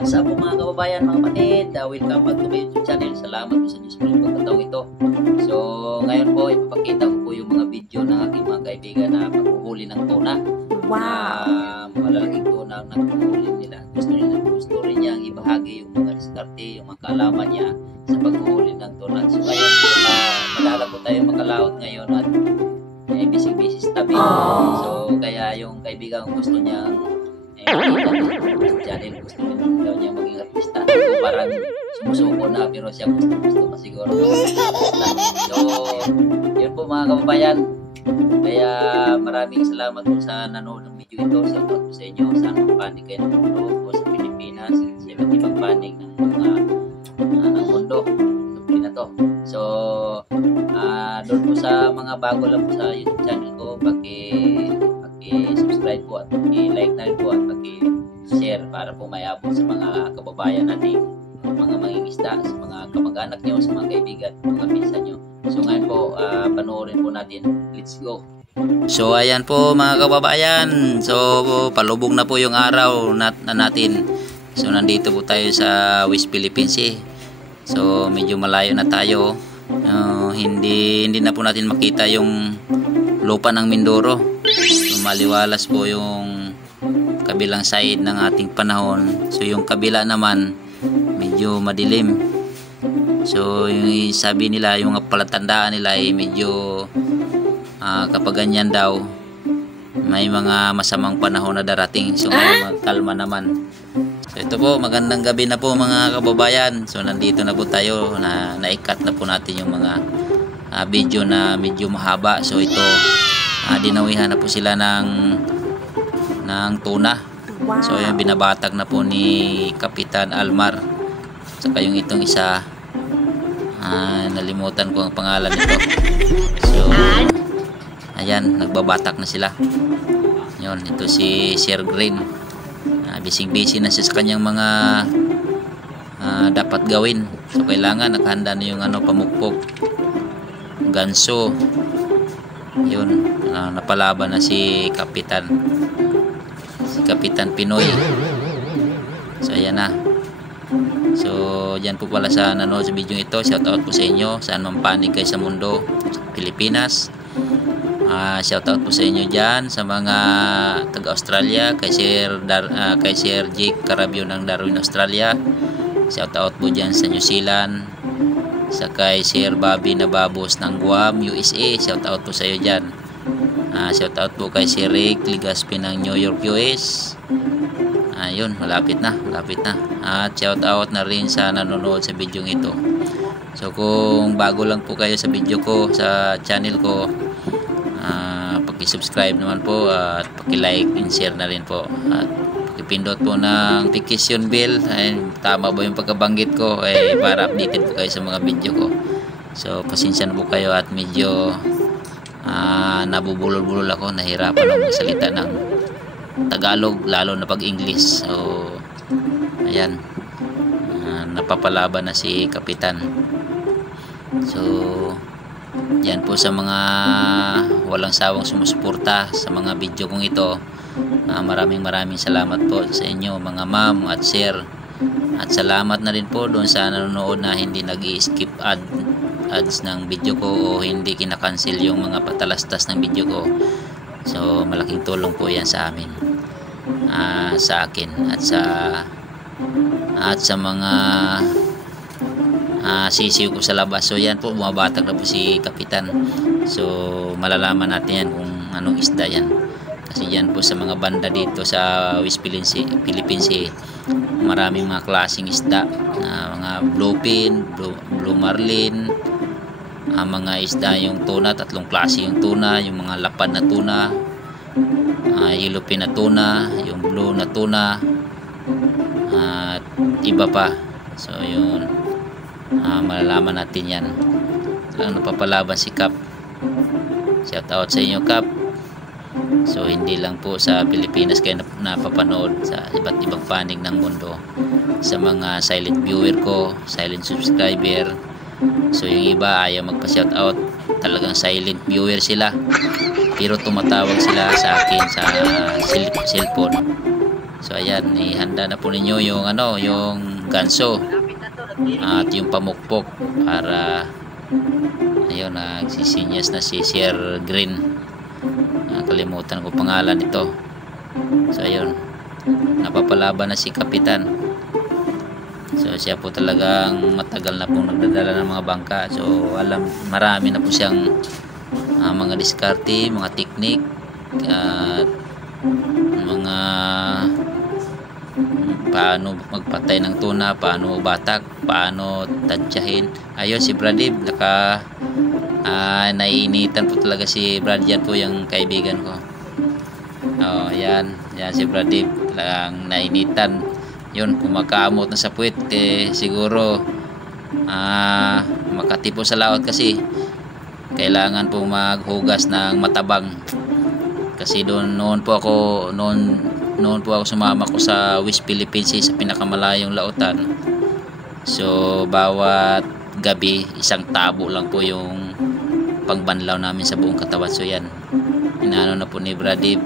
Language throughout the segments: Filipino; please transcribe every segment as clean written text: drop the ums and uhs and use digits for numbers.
What's up po mga kababayan, mga kapatid? Welcome back to my YouTube channel. Salamat po sa Diyos po yung pagkataong ito. So, ngayon po, ipapakita ko po yung mga video ng aking mga kaibigan na paghuhuli ng tuna. Wow! Malalaking tuna ang naghuhuli nila. Gusto rin niyang ibahagi yung mga diskarte, yung mga kaalaman niya sa paghuhuli ng tuna. So, ngayon po, madala po tayo makalaot ngayon at busy sa tabi. So, kaya yung kaibigan gusto niyang channel, gusto rin daw niya maging artista. So, parang sumusuko na pero siya gusto pa siguro. So, yun po mga kababayan. Kaya maraming salamat po sa nanood ng video ito. Shout out po sa inyo sa anong panig kayo ng mundo o sa Pilipinas, sa iba't ibang panig ng mga ng mundo. So, na to. So, doon po sa mga bago lang po sa YouTube channel ko, paki-subscribe po at paki-like na rin po at paki-share para po may abot sa mga kababayan natin, mga mangingisda, sa mga kamag-anak nyo, sa mga kaibigan, mga pinsan nyo. So ngayon po, panoorin po natin. Let's go! So ayan po mga kababayan, so palubog na po yung araw natin. So nandito po tayo sa West Philippine Sea. So medyo malayo na tayo. Hindi na po natin makita yung lupa ng Mindoro. So maliwalas po yung kabilang side ng ating panahon. So yung kabila naman medyo madilim. So yung sabi nila, yung palatandaan nila ay medyo kapag ganyan daw may mga masamang panahon na darating. So ngayon magkalma naman. So ito po, magandang gabi na po mga kababayan. So nandito na po tayo, naikat na po natin yung mga video na medyo mahaba. So ito, dinawihan na po sila ng tuna. So yung binabatag na po ni Kapitan Almar. Saka yung itong isa, nalimutan ko ang pangalan nito. So ayan, nagbabatak na sila. Yun, ito si Sir Green. Busy na siya sa kanyang mga dapat gawin. So kailangan nakahanda na yung pamukpok, ganso. Yun, napalaban na si Kapitan Pinoy. So ayan na. So dyan po pala sa nanood sa video ito. Shout out po sa inyo saan man panig kayo sa mundo, Pilipinas. Shout out po sa inyo dyan sa mga taga-Australia, kay Sir Jake Carabio ng Darwin, Australia. Shout out po dyan sa New Zealand, sa kay Sir Bobby Nababos ng Guam, USA. Shout out po sa iyo dyan. Shout out po kay Sir Rick Ligaspi ng New York, US. Ayun, malapit na. At shout out na rin sa nanonood sa video ito. So kung bago lang po kayo sa video ko, sa channel ko, paki-subscribe naman po at paki-like and share na rin po at paki-pindot po ng notification bell. Ay, tama ba yung pagkabanggit ko para updated po kayo sa mga video ko. So pasensya na po kayo at medyo nabubulol-bulol ako, nahirapan ako magsalita ng Tagalog lalo na pag English. So ayan, napapalaban na si Kapitan. So yan po sa mga walang sawang sumusuporta sa mga video kong ito. Maraming salamat po sa inyo mga ma'am at sir. At salamat na rin po doon sa nanonood na hindi nag-i-skip ads ng video ko o hindi kinakancel yung mga patalastas ng video ko. So malaking tulong po yan sa amin, sa akin at sa mga sisiw ko sa labas. So yan po, bumabatag na po si Kapitan. So malalaman natin yan kung anong isda yan, kasi yan po sa mga banda dito sa West Philippine Sea, maraming mga klaseng isda, mga bluefin, blue marlin, mga isda, yung tuna, tatlong klase yung tuna, yung mga lapad na tuna, yellowfin na tuna, yung blue na tuna, at iba pa. So yun, malalaman natin yan. Lang napapalaban si Kap. Shout out sa inyo, Kap. So hindi lang po sa Pilipinas kayo napapanood, sa iba't ibang panig ng mundo, sa mga silent viewer ko, silent subscriber. So yung iba ayaw magpa-shout out, talagang silent viewer sila pero tumatawag sila sa akin sa cellphone. So ayan, ihanda na po ninyo yung yung ganso at yung pamukpok para ayun, nagsisinyas na si Sir Green. Kalimutan ko pangalan nito. So ayun, napapalaban na si Kapitan. So siya po talagang matagal na pong nagdadala ng mga bangka. So marami na po siyang mga diskarte, mga teknik at mga paano magpatay ng tuna, paano batak, paano tansyahin. Ayun si Bradib, naiinitan po talaga si Brad. Yan po yung kaibigan ko. Yan si Bradib, talagang nainitan. Yun, kumakamot na sa puwit, siguro makatipo sa laot kasi kailangan po maghugas ng matabang. Kasi noon po ako sumama ko sa West Philippines sa pinakamalayong lautan. So bawat gabi isang tabo lang po yung pangbanlaw namin sa buong katawan. So yan, inaano na po ni Bradib,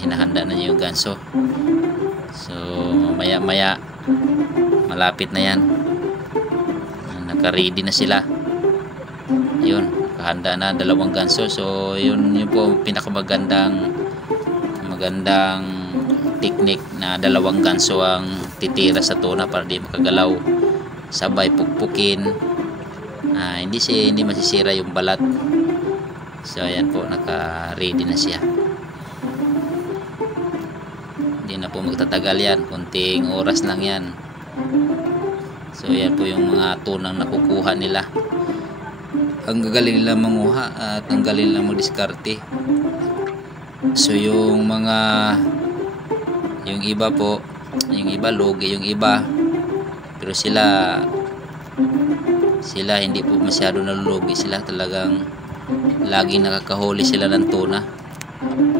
hinahanda na niya yung ganso. So maya malapit na yan, naka-ready na sila. Yun, kahanda na 2 ganso. So yun po pinakamagandang technique na 2 ganso ang titira sa tuna para di makagalaw. Sabay pukpukin, hindi masisira yung balat. So ayan po, naka-ready na siya. Hindi na po magtatagal yan, kunting oras lang yan. So yan po yung mga tunang nakukuha nila. Ang gagaling nila manguha at ang galing nila magdiskarte. So yung iba po, yung iba lugi, yung iba, pero sila hindi po masyado nalulugi. Sila talagang laging nakakahuli sila ng tuna.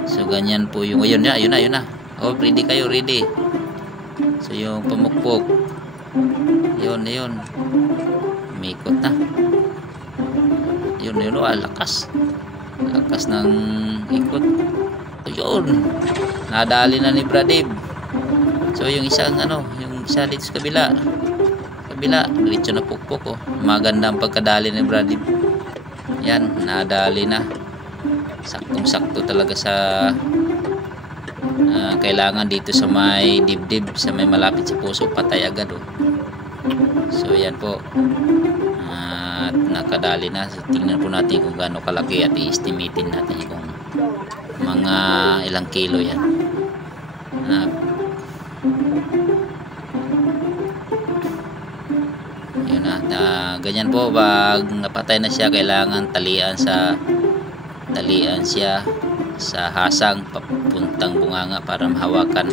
So ganyan po yung ayun na. Oh, ready kayo, ready. So yung pamukpok, yun umikot na. Yun, lakas ng ikot. Yun, nadali na ni Bradib. So yung isa dito sa kabila diretso na pukpok. Maganda ang pagkadali ni Bradib. Yan, nadali na. Saktong-sakto talaga sa kailangan dito sa may dibdib, sa may malapit sa puso, patay agad. So yan po, at nakadali na. So, tingnan po natin kung gaano kalaki at i-estimatein natin kung mga ilang kilo yan. Yun ganyan po. Pag napatay na siya, kailangan talian siya sa hasang papuntang bunganga para mahawakan.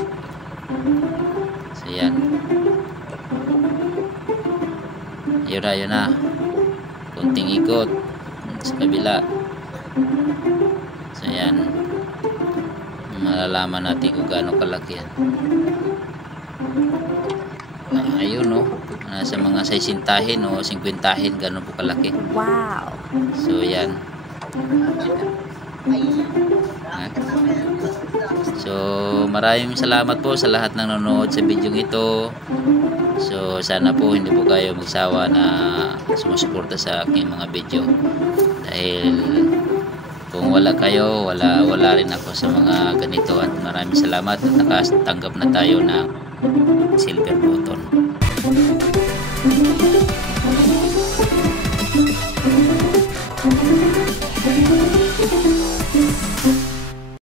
So yan, yun na, kunting ikot sa kabila. So yan, malalaman natin kung gaano kalaki yan. Ayun nasa mga 60 o 50 gano'n po kalaki. Wow. So yan. So maraming salamat po sa lahat ng nanonood sa video ito. So sana po hindi po kayo magsawa na sumusuporta sa aking mga video, dahil kung wala kayo, wala rin ako sa mga ganito. At maraming salamat at nakatanggap na tayo ng silver button.